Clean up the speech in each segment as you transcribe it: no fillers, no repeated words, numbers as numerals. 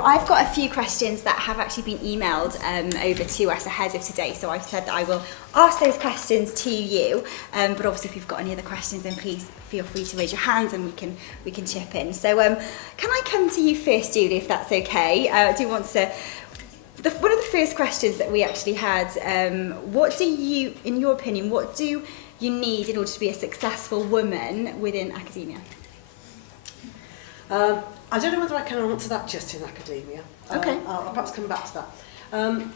So I've got a few questions that have actually been emailed over to us ahead of today. So I've said that I will ask those questions to you. But obviously, if you've got any other questions, then please feel free to raise your hands and we can chip in. So can I come to you first, Julie, if that's okay? I do want to. One of the first questions that we actually had, what do you, in your opinion, what do you need in order to be a successful woman within academia? I don't know whether I can answer that just in academia. Okay. I'll perhaps come back to that.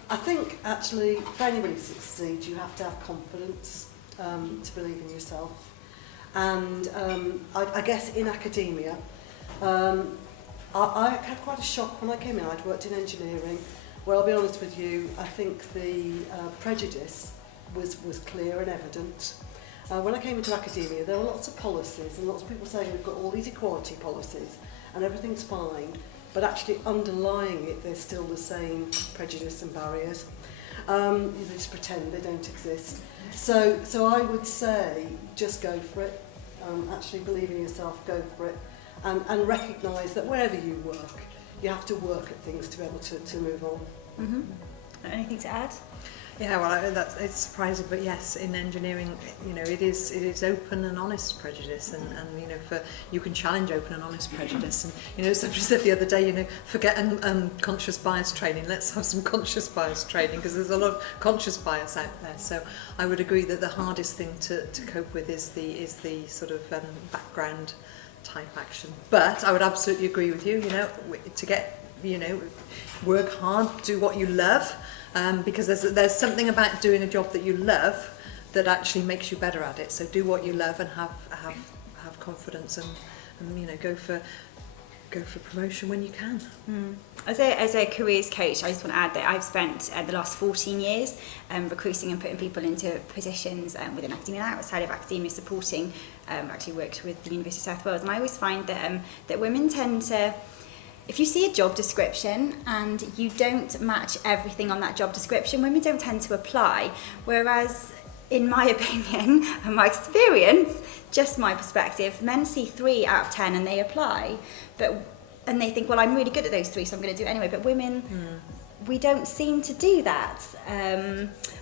I think actually for anybody to succeed you have to have confidence to believe in yourself. And I guess in academia, I had quite a shock when I came in. I'd worked in engineering, where I'll be honest with you, I think the prejudice was clear and evident. When I came into academia, there were lots of policies and lots of people saying we've got all these equality policies and everything's fine, but actually underlying it, there's still the same prejudice and barriers. They just pretend they don't exist. So I would say just go for it. Actually believe in yourself, go for it, and recognise that wherever you work, you have to work at things to be able to move on. Mm-hmm. Anything to add? Yeah, well, it's surprising, but yes, in engineering, it is open and honest prejudice, and you can challenge open and honest prejudice, and somebody said the other day, forget conscious bias training, let's have some conscious bias training, because there's a lot of conscious bias out there. So I would agree that the hardest thing to cope with is the sort of background type action. But I would absolutely agree with you, to get, work hard, do what you love. Because there's something about doing a job that you love that actually makes you better at it. So do what you love and have confidence and go for promotion when you can. As a careers coach, I just want to add that I've spent the last 14 years recruiting and putting people into positions within academia and outside of academia, supporting. Actually worked with the University of South Wales, and I always find that women tend to. If you see a job description and you don't match everything on that job description, women don't tend to apply. Whereas, in my opinion and my experience, just my perspective, men see 3 out of 10 and they apply. And they think, well, I'm really good at those 3, so I'm going to do it anyway. But women, we don't seem to do that.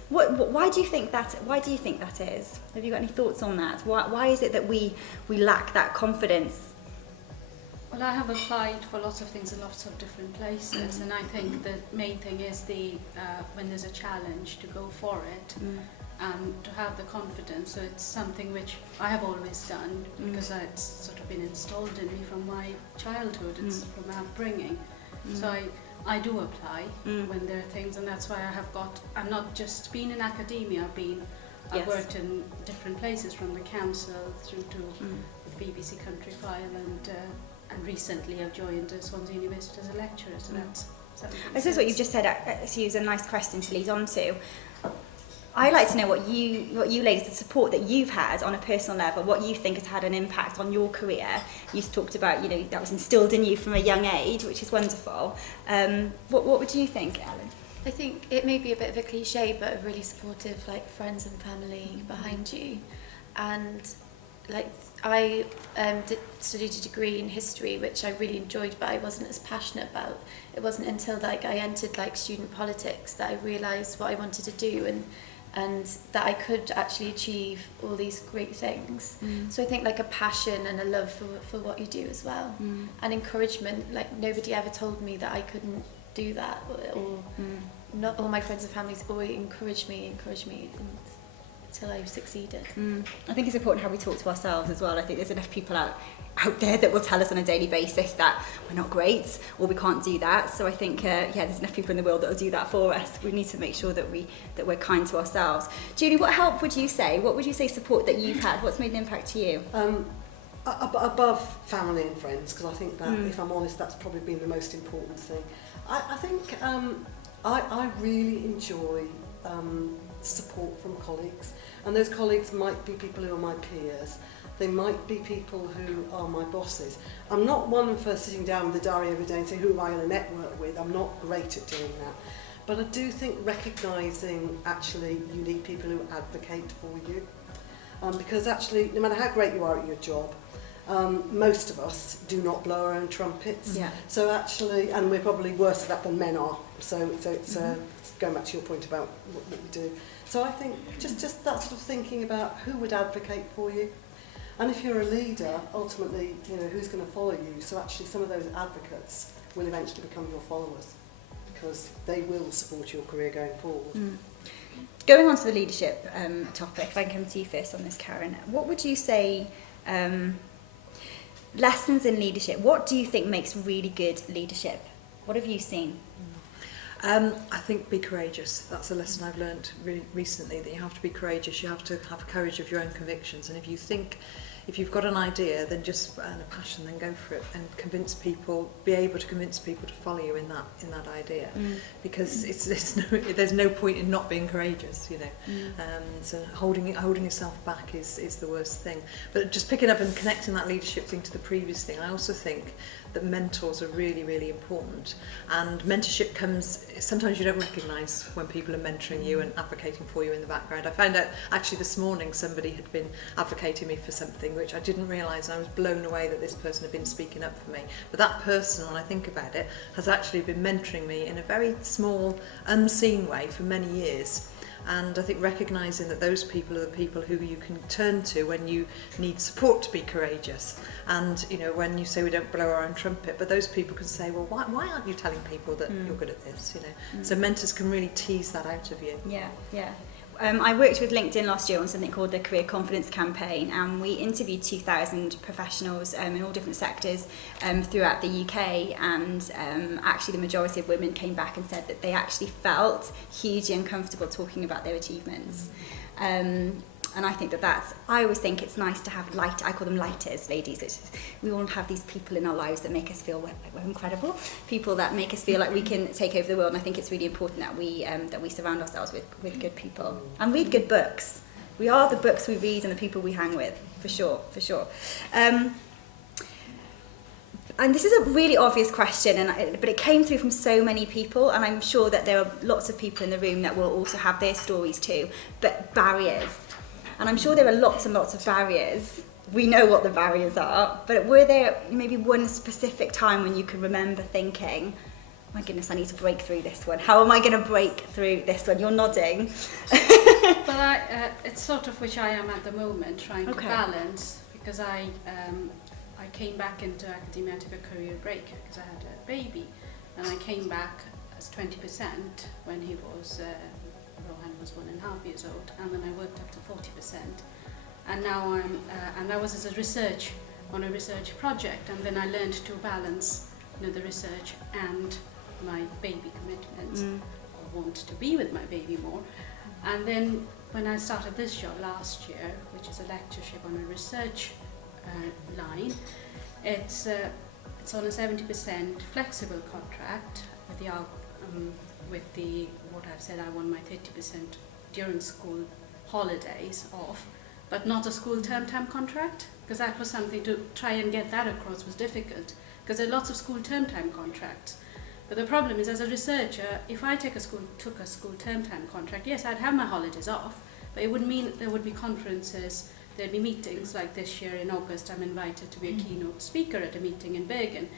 Why do you think that? Why do you think that is? Have you got any thoughts on that? Why is it that we lack that confidence? Well, I have applied for lots of things in lots of different places, and I think the main thing is when there's a challenge to go for it, to have the confidence. So it's something which I have always done because it's sort of been installed in me from my childhood. It's from my upbringing. So I do apply when there are things, and that's why I'm not just been in academia. I've worked in different places, from the council through to the BBC Country File, and recently I've joined Swansea University as a lecturer, so that's I suppose what you've just said is a nice question to lead on to. I'd like to know what you ladies, the support that you've had on a personal level, what you think has had an impact on your career. You talked about, that was instilled in you from a young age, which is wonderful. What would you think, Ellen? I think it may be a bit of a cliche, but a really supportive, friends and family behind you. And I studied a degree in history, which I really enjoyed, but I wasn't as passionate about. It wasn't until I entered student politics that I realised what I wanted to do and that I could actually achieve all these great things. So I think a passion and a love for what you do as well, and encouragement. Nobody ever told me that I couldn't do that, or not all my friends and families always encouraged me until I succeeded. I think it's important how we talk to ourselves as well. I think there's enough people out there that will tell us on a daily basis that we're not great or we can't do that. So I think there's enough people in the world that will do that for us. We need to make sure that we're kind to ourselves. Julie, what help would you say? What would you say support that you've had? What's made an impact to you? Above family and friends, because I think that, if I'm honest, that's probably been the most important thing. I think I really enjoy support from colleagues, and those colleagues might be people who are my peers, they might be people who are my bosses. I'm not one for sitting down with a diary every day and saying who am I going to network with. I'm not great at doing that, but I do think recognising actually you need people who advocate for you, because actually no matter how great you are at your job, Most of us do not blow our own trumpets. Yeah. So actually, and we're probably worse at that than men are. So it's going back to your point about what we do. So I think just that sort of thinking about who would advocate for you. And if you're a leader, ultimately, who's going to follow you? So actually some of those advocates will eventually become your followers because they will support your career going forward. Mm. Going on to the leadership topic, if I can come to you first on this, Karen, what would you say, lessons in leadership, what do you think makes really good leadership? What have you seen? I think be courageous. That's a lesson I've learned really recently, that you have to be courageous, you have to have courage of your own convictions, and if you've got an idea, then just, and a passion, then go for it and be able to convince people to follow you in that idea. Because there's no point in not being courageous, so holding yourself back is the worst thing. But just picking up and connecting that leadership thing to the previous thing, I also think that mentors are really, really important, and mentorship comes, sometimes you don't recognise when people are mentoring you and advocating for you in the background. I found out actually this morning somebody had been advocating me for something which I didn't realise, and I was blown away that this person had been speaking up for me. But that person, when I think about it, has actually been mentoring me in a very small, unseen way for many years. And I think recognising that those people are the people who you can turn to when you need support to be courageous. And, when you say we don't blow our own trumpet, but those people can say, well, why aren't you telling people that you're good at this, So mentors can really tease that out of you. Yeah. I worked with LinkedIn last year on something called the Career Confidence Campaign, and we interviewed 2,000 professionals in all different sectors throughout the UK, and actually the majority of women came back and said that they actually felt hugely uncomfortable talking about their achievements. And I think I always think it's nice to have I call them lighters, ladies. We all have these people in our lives that make us feel we're incredible, people that make us feel like we can take over the world, and I think it's really important that we surround ourselves with good people and read good books. We are the books we read and the people we hang with, for sure. And this is a really obvious question, but it came through from so many people, and I'm sure that there are lots of people in the room that will also have their stories too, but barriers. And I'm sure there are lots and lots of barriers. We know what the barriers are, but were there maybe one specific time when you can remember thinking, my goodness, I need to break through this one. How am I going to break through this one? You're nodding. Well, it's sort of which I am at the moment, trying to balance, because I came back into academia, I took a career break because I had a baby, and I came back as 20% when he was... Rohan was 1.5 years old, and then I worked up to 40%, and now and that was as a research project, and then I learned to balance the research and my baby commitment. I want to be with my baby more, and then when I started this job last year, which is a lectureship on a research line, it's on a 70% flexible contract with the what I've said, I want my 30% during school holidays off, but not a school term time contract, because that was something to try and get that across was difficult, because there are lots of school term time contracts. But the problem is, as a researcher, if I took a school term time contract, yes, I'd have my holidays off, but it would mean there would be conferences, there'd be meetings, like this year in August I'm invited to be a keynote speaker at a meeting in Bergen,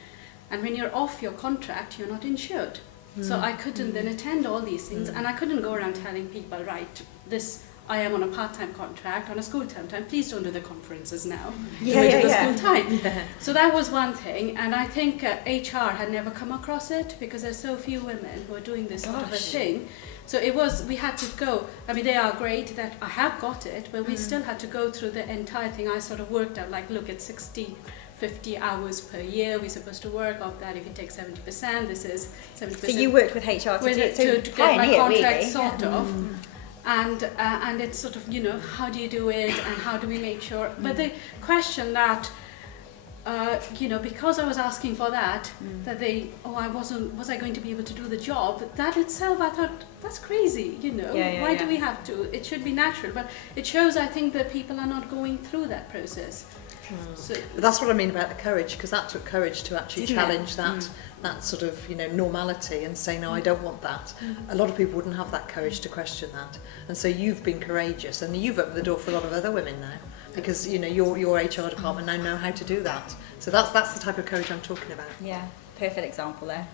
and when you're off your contract, you're not insured. So I couldn't then attend all these things, and I couldn't go around telling people, right, I am on a part-time contract, on a school term time, please don't do the conferences now. Do the school time. So that was one thing, and I think HR had never come across it, because there's so few women who are doing this sort of a thing. So we had to go, they are great that I have got it, but we still had to go through the entire thing. I sort of worked out, look, it's 50 hours per year we're supposed to work. Of that, if you take 70%, this is 70%. So you worked with HR to get my contract sort of. And it's sort of, how do you do it, and how do we make sure? But the question that, because I was asking for that, that was I going to be able to do the job? That itself, I thought, that's crazy, Why do we have to? It should be natural. But it shows, I think, that people are not going through that process. So, but that's what I mean about the courage, because that took courage to actually challenge that sort of normality and say, no, I don't want that. A lot of people wouldn't have that courage to question that, and so you've been courageous, and you've opened the door for a lot of other women now because you know your HR department now know how to do that. So that's the type of courage I'm talking about. Yeah, perfect example there.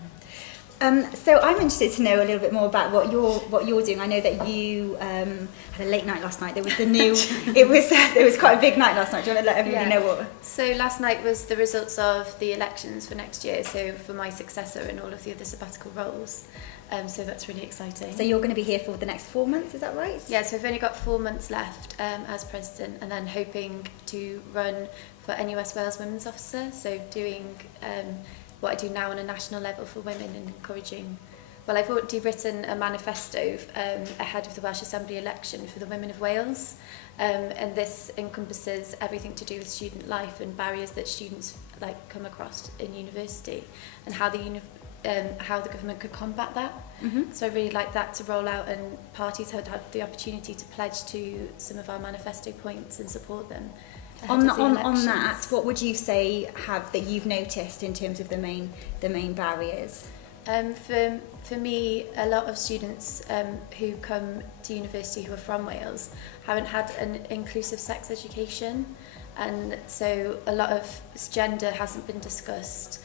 So I'm interested to know a little bit more about what you're doing. I know that you had a late night last night. There was the new. It was quite a big night last night. Do you want to let everybody know what? So last night was the results of the elections for next year. So for my successor and all of the other sabbatical roles. So that's really exciting. So you're going to be here for the next 4 months, is that right? Yeah, so I've only got 4 months left as president, and then hoping to run for NUS Wales Women's Officer. So doing what I do now on a national level for women and encouraging. Well, I've already written a manifesto ahead of the Welsh Assembly election for the Women of Wales, and this encompasses everything to do with student life and barriers that students come across in university, and how the government could combat that. Mm-hmm. So I really like that to roll out, and parties had the opportunity to pledge to some of our manifesto points and support them. On that, what would you say that you've noticed in terms of the main barriers? For me, a lot of students who come to university who are from Wales haven't had an inclusive sex education, and so a lot of gender hasn't been discussed.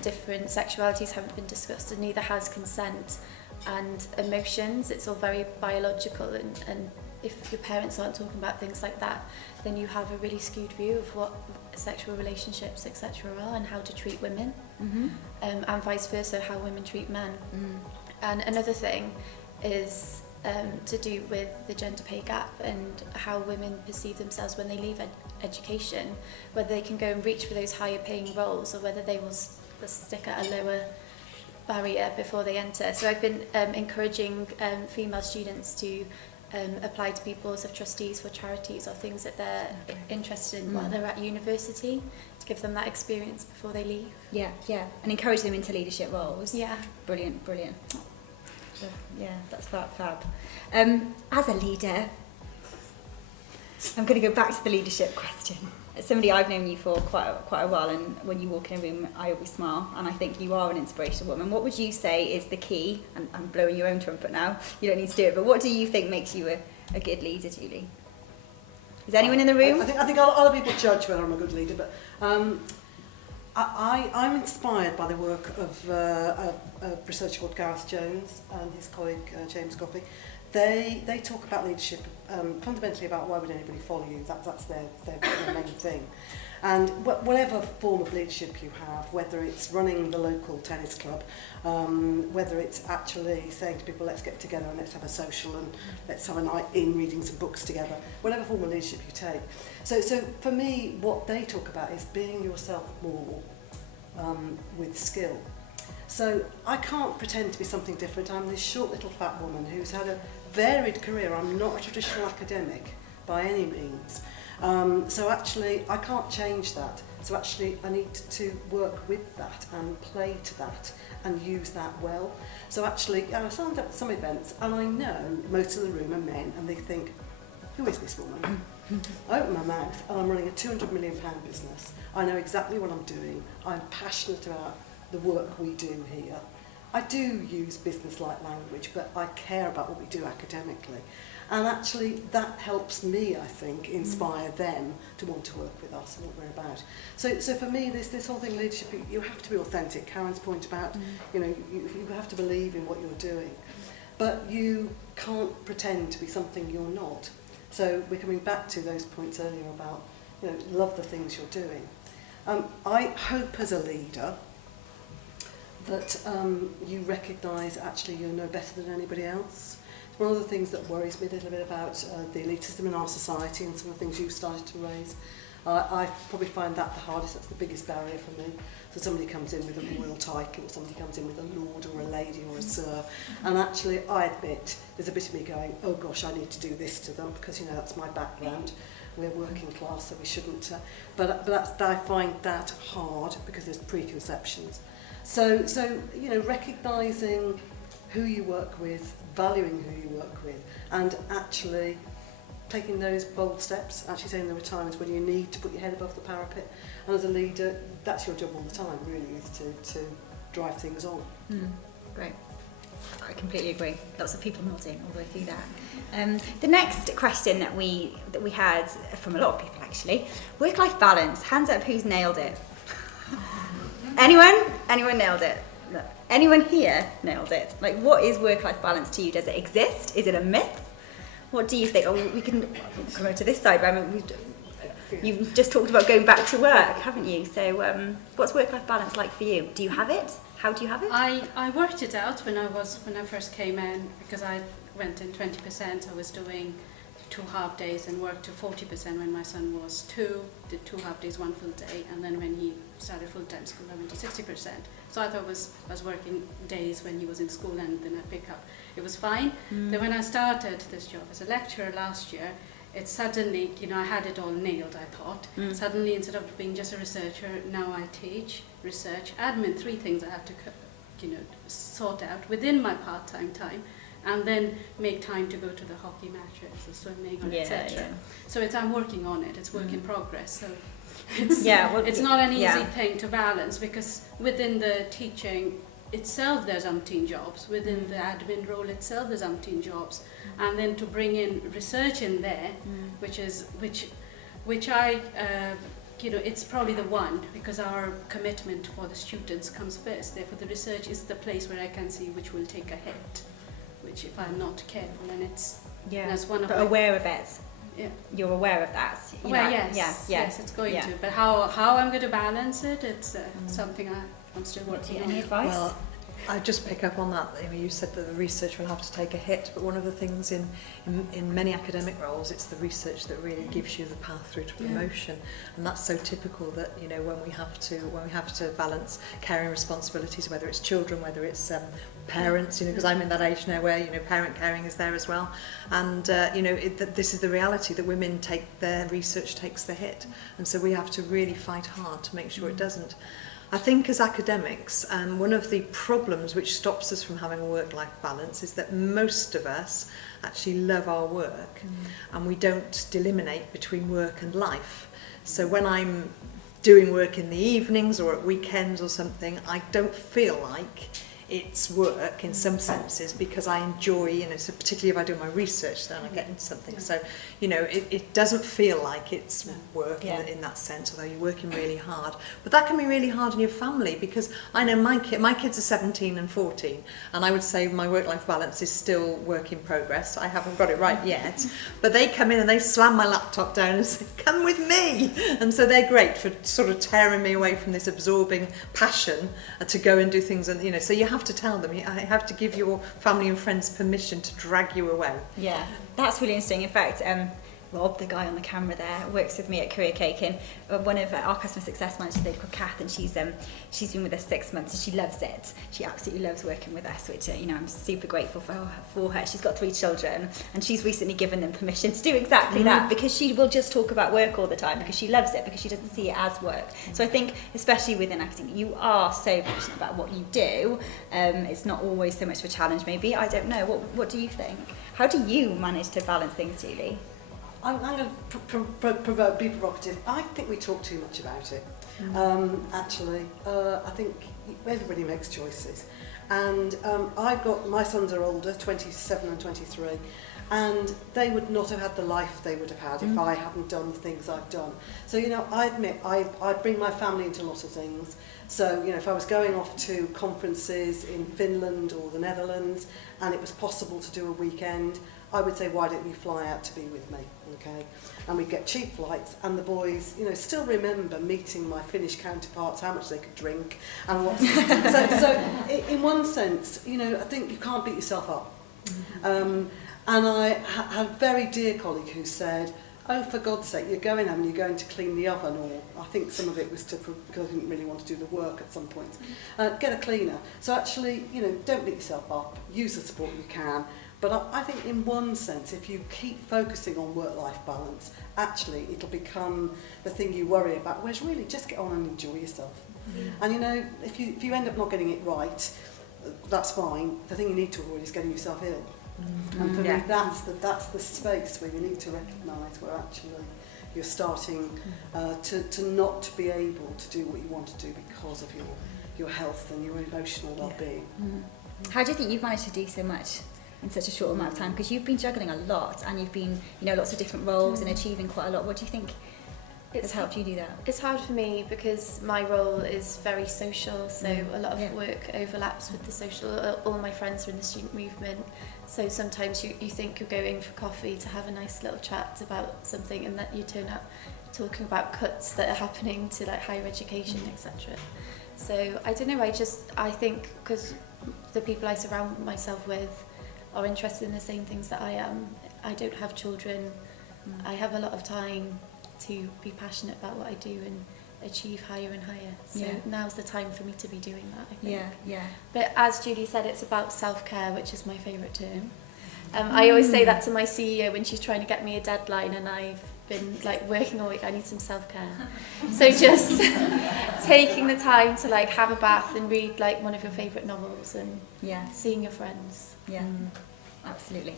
Different sexualities haven't been discussed, and neither has consent and emotions. It's all very biological, and if your parents aren't talking about things like that, then you have a really skewed view of what sexual relationships, etc. are, and how to treat women, Mm-hmm. And vice versa, how women treat men. And another thing is to do with the gender pay gap and how women perceive themselves when they leave education, whether they can go and reach for those higher paying roles, or whether they will stick at a lower barrier before they enter. So I've been encouraging female students to apply to be boards of trustees for charities or things that they're interested in while they're at university, to give them that experience before they leave. Yeah, and encourage them into leadership roles. Yeah. Brilliant. Yeah, that's fab. As a leader, I'm going to go back to the leadership question. As somebody I've known you for quite a while, and when you walk in a room, I always smile, and I think you are an inspirational woman. What would you say is the key? And I'm blowing your own trumpet now. You don't need to do it, but what do you think makes you a good leader, Julie? Is anyone in the room? I think other people judge whether I'm a good leader, but I'm inspired by the work of a researcher called Gareth Jones and his colleague James Coffey. They talk about leadership fundamentally about why would anybody follow you. That's their main thing. And whatever form of leadership you have, whether it's running the local tennis club, whether it's actually saying to people, let's get together and let's have a social and let's have a night in reading some books together, whatever form of leadership you take. So for me, what they talk about is being yourself more with skill. So I can't pretend to be something different. I'm this short little fat woman who's had a varied career. I'm not a traditional academic by any means. So actually, I can't change that. So actually, I need to work with that and play to that and use that well. So actually, I signed up at some events, and I know most of the room are men, and they think, who is this woman? I open my mouth, and I'm running a £200 million business. I know exactly what I'm doing. I'm passionate about the work we do here. I do use business-like language, but I care about what we do academically. And actually, that helps me, I think, inspire them to want to work with us and what we're about. So for me, this whole thing, leadership, you have to be authentic. Karen's point about, you have to believe in what you're doing. But you can't pretend to be something you're not. So we're coming back to those points earlier about, love the things you're doing. I hope as a leader that you recognise actually you're no better than anybody else. It's one of the things that worries me a little bit about the elitism in our society and some of the things you've started to raise. I probably find that the hardest. That's the biggest barrier for me. So somebody comes in with a royal title, or somebody comes in with a lord or a lady or a sir, and actually I admit there's a bit of me going, oh gosh, I need to do this to them because that's my background. We're working class, so we shouldn't. But I find that hard because there's preconceptions. So recognising who you work with, valuing who you work with, and actually taking those bold steps, actually saying there are times when you need to put your head above the parapet. And as a leader, that's your job all the time, really, is to drive things on. Great. I completely agree. Lots of people nodding all the way through that. The next question that we had from a lot of people actually, work-life balance. Hands up, who's nailed it? Anyone? Anyone nailed it? No. Anyone here nailed it? Like, what is work-life balance to you? Does it exist? Is it a myth? What do you think? Oh, we can come over to this side, but I mean, you've just talked about going back to work, haven't you? So, what's work-life balance like for you? Do you have it? How do you have it? I worked it out when I first came in, because I went in 20%. I was doing 2 half days and worked to 40% when my son was 2, did 2 half days, 1 full day, and then when he started full-time school I went to 60%. So I thought I was working days when he was in school and then I pick up. It was fine. Then when I started this job as a lecturer last year, it suddenly, I had it all nailed, I thought. Suddenly, instead of being just a researcher, now I teach, research, admin, 3 things I have to sort out within my part-time time, and then make time to go to the hockey matches, the swimming, or etc. Yeah. So I'm working on it. It's work in progress. So it's it's not an easy thing to balance, because within the teaching itself there's umpteen jobs. Within the admin role itself there's umpteen jobs, and then to bring in research in there, which I it's probably the one, because our commitment for the students comes first. Therefore, the research is the place where I can see which will take a hit, which if I'm not careful, and that's one of. But aware of it. Yeah. You're aware of that. Yes, it's going to. But how I'm going to balance it, it's something I'm still working on. Any advice? Well, I just pick up on that. You said that the research will have to take a hit, but one of the things in many academic roles, it's the research that really gives you the path through to promotion, and that's so typical that when we have to balance caring responsibilities, whether it's children, whether it's parents, because I'm in that age now where parent caring is there as well, and this is the reality that their research takes the hit, and so we have to really fight hard to make sure it doesn't. I think as academics, one of the problems which stops us from having a work-life balance is that most of us actually love our work, and we don't delineate between work and life. So when I'm doing work in the evenings or at weekends or something, I don't feel like it's work in some senses, because I enjoy, so particularly if I do my research, then I get into something. So, it doesn't feel like it's work in that sense, although you're working really hard. But that can be really hard in your family, because I know my kids are 17 and 14, and I would say my work-life balance is still work in progress. I haven't got it right yet, but they come in and they slam my laptop down and say, "Come with me," and so they're great for sort of tearing me away from this absorbing passion to go and do things, and so you have to tell them, I have to give your family and friends permission to drag you away. Yeah, that's really interesting. In fact, Rob, the guy on the camera there, works with me at Career Cake, and one of our customer success managers, lady called Kath, and she's been with us 6 months, and she loves it. She absolutely loves working with us, which I'm super grateful for her. She's got 3 children, and she's recently given them permission to do exactly that, because she will just talk about work all the time, because she loves it, because she doesn't see it as work. So I think, especially within academia, you are so passionate about what you do. It's not always so much of a challenge, maybe. I don't know. What do you think? How do you manage to balance things, Julie? I'm going to be provocative. I think we talk too much about it. Actually, I think everybody makes choices. And I've got, my sons are older, 27 and 23, and they would not have had the life they would have had if I hadn't done the things I've done. So, I admit, I bring my family into a lot of things. So, if I was going off to conferences in Finland or the Netherlands, and it was possible to do a weekend, I would say, why don't you fly out to be with me, okay? And we'd get cheap flights, and the boys, still remember meeting my Finnish counterparts, how much they could drink, and what. so in one sense, I think you can't beat yourself up. And I had a very dear colleague who said, "Oh, for God's sake, you're going home and you're going to clean the oven," or I think some of it was because I didn't really want to do the work at some point. Get a cleaner. So actually, don't beat yourself up. Use the support you can. But I think in one sense, if you keep focusing on work-life balance, actually it'll become the thing you worry about, whereas really just get on and enjoy yourself. And if you end up not getting it right, that's fine. The thing you need to avoid is getting yourself ill. And for me, that's the space where you need to recognise where actually you're starting to not be able to do what you want to do because of your health and your emotional well-being. How do you think you've managed to do so much in such a short amount of time? Because you've been juggling a lot and you've been, lots of different roles and achieving quite a lot. What do you think has helped you do that? It's hard for me because my role is very social, so a lot of work overlaps with the social. All my friends are in the student movement, so sometimes you think you're going for coffee to have a nice little chat about something, and that you turn up talking about cuts that are happening to like higher education, etc. So I don't know, I think because the people I surround myself with are interested in the same things that I am. I don't have children. I have a lot of time to be passionate about what I do and achieve higher and higher. So now's the time for me to be doing that, I think. Yeah. But as Julie said, it's about self-care, which is my favourite term. I always say that to my CEO when she's trying to get me a deadline and I've been like working all week. I need some self-care. So just taking the time to like have a bath and read like one of your favourite novels and seeing your friends. Yeah, absolutely.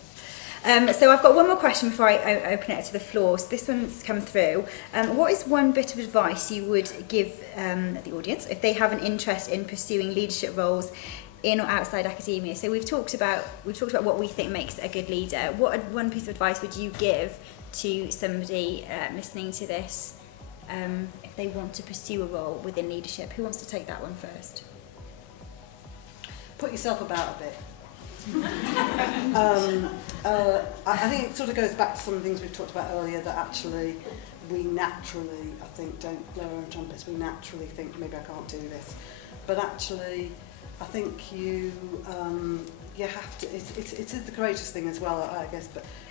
So I've got one more question before I open it to the floor. So this one's come through. What is one bit of advice you would give the audience if they have an interest in pursuing leadership roles in or outside academia? So we've talked about what we think makes a good leader. What one piece of advice would you give to somebody listening to this if they want to pursue a role within leadership? Who wants to take that one first? Put yourself about a bit. I think it sort of goes back to some of the things we've talked about earlier, that actually we naturally, I think, don't blow our own trumpets, we naturally think maybe I can't do this. But actually, I think you have to, it is the greatest thing as well, I guess,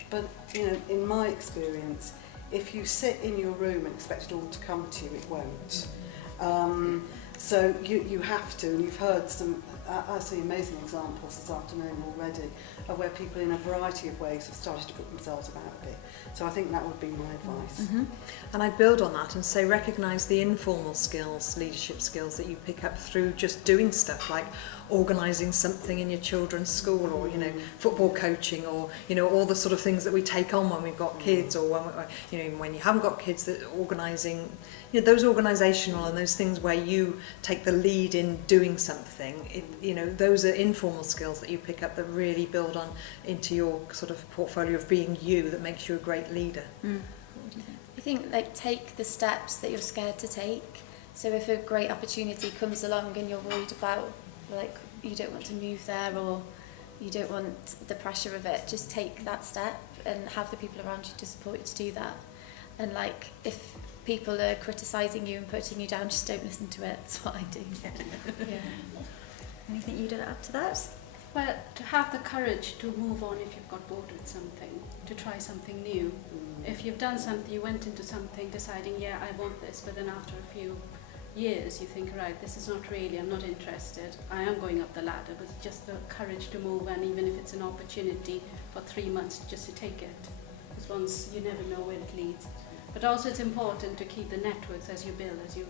but in my experience, if you sit in your room and expect it all to come to you, it won't. So you have to, and you've heard some, I see amazing examples this afternoon already of where people in a variety of ways have started to put themselves about a bit. So I think that would be my advice. Mm-hmm. And I'd build on that and say recognise the informal skills, leadership skills that you pick up through just doing stuff like organising something in your children's school, or football coaching, or all the sort of things that we take on when we've got kids, or when you haven't got kids, that organising, those organisational and those things where you take the lead in doing something. Those are informal skills that you pick up that really build on into your sort of portfolio of being you, that makes you a great leader. I think take the steps that you're scared to take. So if a great opportunity comes along and you're worried about you don't want to move there, or you don't want the pressure of it, just take that step and have the people around you to support you to do that. And if people are criticising you and putting you down, just don't listen to it. That's what I do. Anything you'd add to that? Well, to have the courage to move on if you've got bored with something, to try something new. If you've done something, you went into something deciding, I want this, but then after a few years you think, right, this is not really, I'm not interested, I am going up the ladder, but just the courage to move, and even if it's an opportunity for 3 months, just to take it, because once you never know where it leads. But also it's important to keep the networks as you build, as you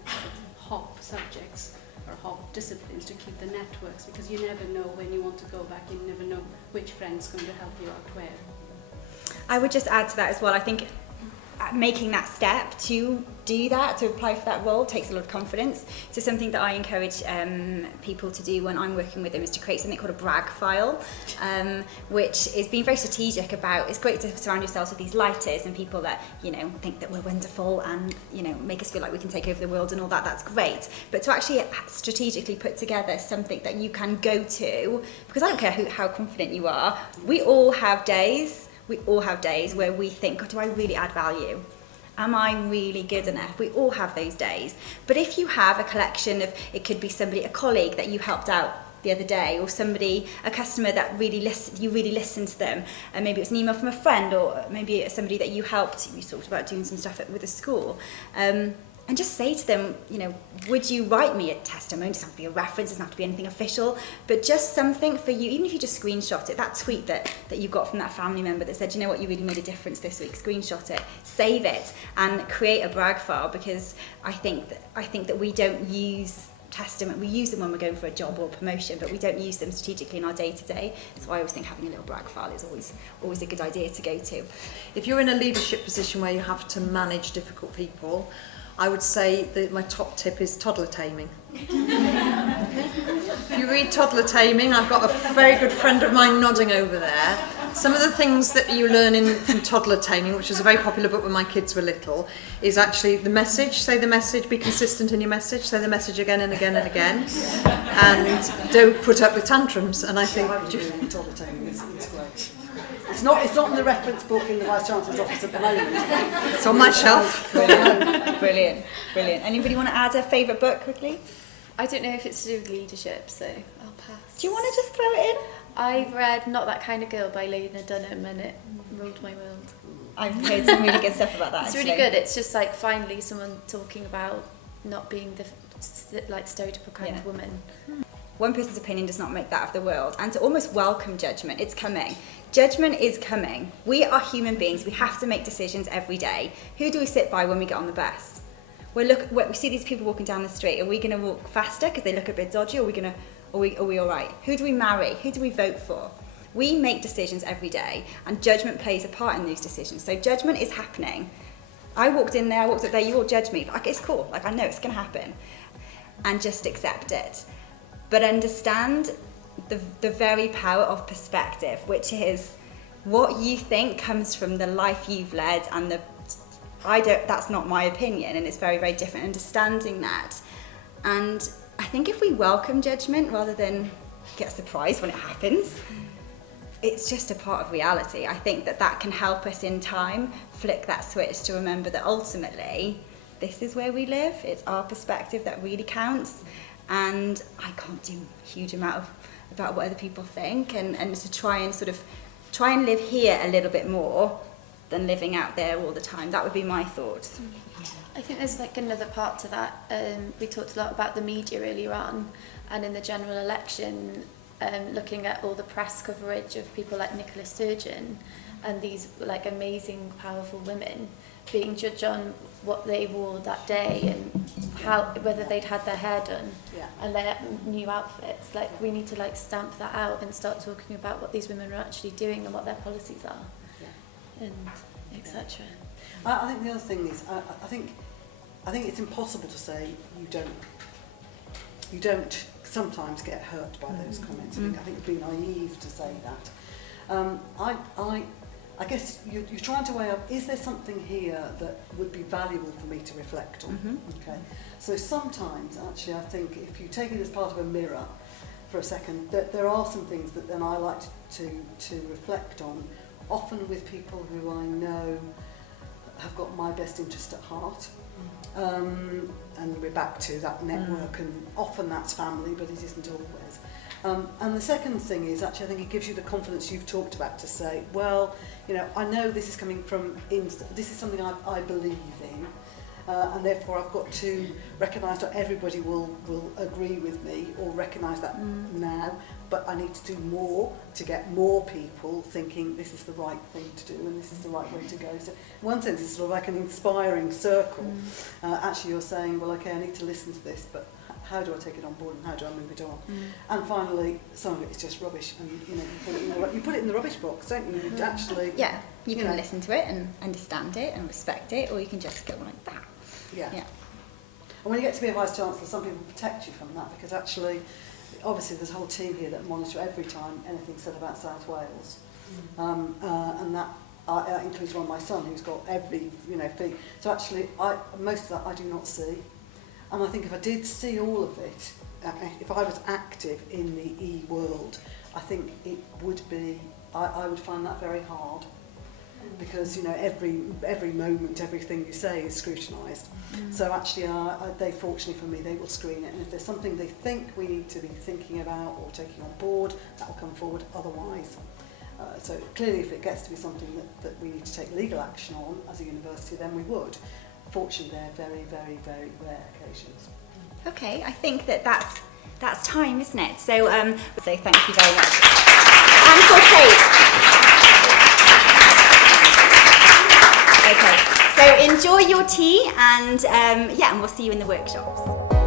hop subjects or hop disciplines, to keep the networks, because you never know when you want to go back, you never know which friend's going to help you out where. I would just add to that as well, I think making that step to do that, to apply for that role, takes a lot of confidence. So something that I encourage people to do when I'm working with them is to create something called a brag file, which is being very strategic about. It's great to surround yourselves with these lighters and people that think that we're wonderful and make us feel like we can take over the world and all that. That's great, but to actually strategically put together something that you can go to, because I don't care how confident you are. We all have days where we think, God, do I really add value? Am I really good enough? We all have those days. But if you have a collection of, it could be somebody, a colleague that you helped out the other day, or somebody, a customer that you really listened to them, and maybe it was an email from a friend, or maybe it's somebody that you helped, you talked about doing some stuff with a school, and just say to them, would you write me a testimony? It doesn't have to be a reference, it doesn't have to be anything official, but just something for you, even if you just screenshot it, that tweet that you got from that family member that said, you know what, you really made a difference this week, screenshot it, save it, and create a brag file, because I think that we don't use testament, we use them when we're going for a job or promotion, but we don't use them strategically in our day-to-day. So I always think having a little brag file is always a good idea to go to. If you're in a leadership position where you have to manage difficult people, I would say that my top tip is toddler taming. If you read Toddler Taming, I've got a very good friend of mine nodding over there. Some of the things that you learn from Toddler Taming, which was a very popular book when my kids were little, is actually the message. Say the message, be consistent in your message, say the message again and again and again, and don't put up with tantrums. And I think... Toddler Taming is great. It's not in the reference book in the Vice-Chancellor's office at the moment. It's on my shelf. Brilliant. Anybody want to add a favourite book quickly? I don't know if it's to do with leadership, so I'll pass. Do you want to just throw it in? I read Not That Kind of Girl by Lydon and it ruled my world. I've heard some really good stuff about that. It's really good. It's just like finally someone talking about not being the like stereotypical kind of woman. One person's opinion does not make that of the world, and to almost welcome judgment. It's coming. Judgment is coming. We are human beings. We have to make decisions every day. Who do we sit by when we get on the bus? We see these people walking down the street. Are we going to walk faster because they look a bit dodgy, or are we all right? Who do we marry? Who do we vote for? We make decisions every day, and judgment plays a part in these decisions. So judgment is happening. I walked in there, I walked up there, you all judge me. Like, it's cool. Like, I know it's going to happen. And just accept it. But understand the very power of perspective, which is what you think comes from the life you've led, and that's not my opinion, and it's very, very different, understanding that. And I think if we welcome judgment rather than get surprised when it happens, it's just a part of reality. I think that can help us in time flick that switch to remember that ultimately this is where we live. It's our perspective that really counts, and I can't do a huge amount about what other people think, and to try and live here a little bit more than living out there all the time. That would be my thoughts. I think there's like another part to that. We talked a lot about the media earlier on, and in the general election, looking at all the press coverage of people like Nicola Sturgeon and these like amazing, powerful women being judged on what they wore that day and whether they'd had their hair done and their new outfits. Like, we need to like stamp that out and start talking about what these women are actually doing and what their policies are. And etc. I think the other thing is, I think it's impossible to say you don't sometimes get hurt by those comments. I think it'd be naive to say that. I guess you're trying to weigh up, is there something here that would be valuable for me to reflect on? Okay. So sometimes, actually, I think if you take it as part of a mirror for a second, that there are some things that then I like to reflect on, often with people who I know have got my best interest at heart. And we're back to that network, and often that's family, but it isn't always. And the second thing is, actually, I think it gives you the confidence you've talked about to say, well, you know, I know this is coming from, this is something I believe in, and therefore I've got to recognise that everybody will agree with me or recognise that now, but I need to do more to get more people thinking this is the right thing to do and this is the right way to go. So in one sense it's sort of like an inspiring circle. Actually you're saying, well, okay, I need to listen to this, but how do I take it on board and how do I move it on? And finally, some of it is just rubbish, and you put it in the rubbish box, don't you? You actually, you can listen to it and understand it and respect it, or you can just go like that. Yeah. And when you get to be a Vice-Chancellor, some people protect you from that, because actually, obviously there's a whole team here that monitor every time anything's said about South Wales. And that includes my son, who's got every, thing. So actually, most of that I do not see. And I think if I did see all of it, if I was active in the e-world, I think it would be, I would find that very hard. Because every moment, everything you say is scrutinised. So actually, they fortunately for me, they will screen it, and if there's something they think we need to be thinking about or taking on board, that will come forward. Otherwise, so clearly, if it gets to be something that we need to take legal action on as a university, then we would. Fortunately, they're very, very, very rare occasions. Okay, I think that's time, isn't it? So so thank you very much. And for Kate. Okay, so enjoy your tea, and and we'll see you in the workshops.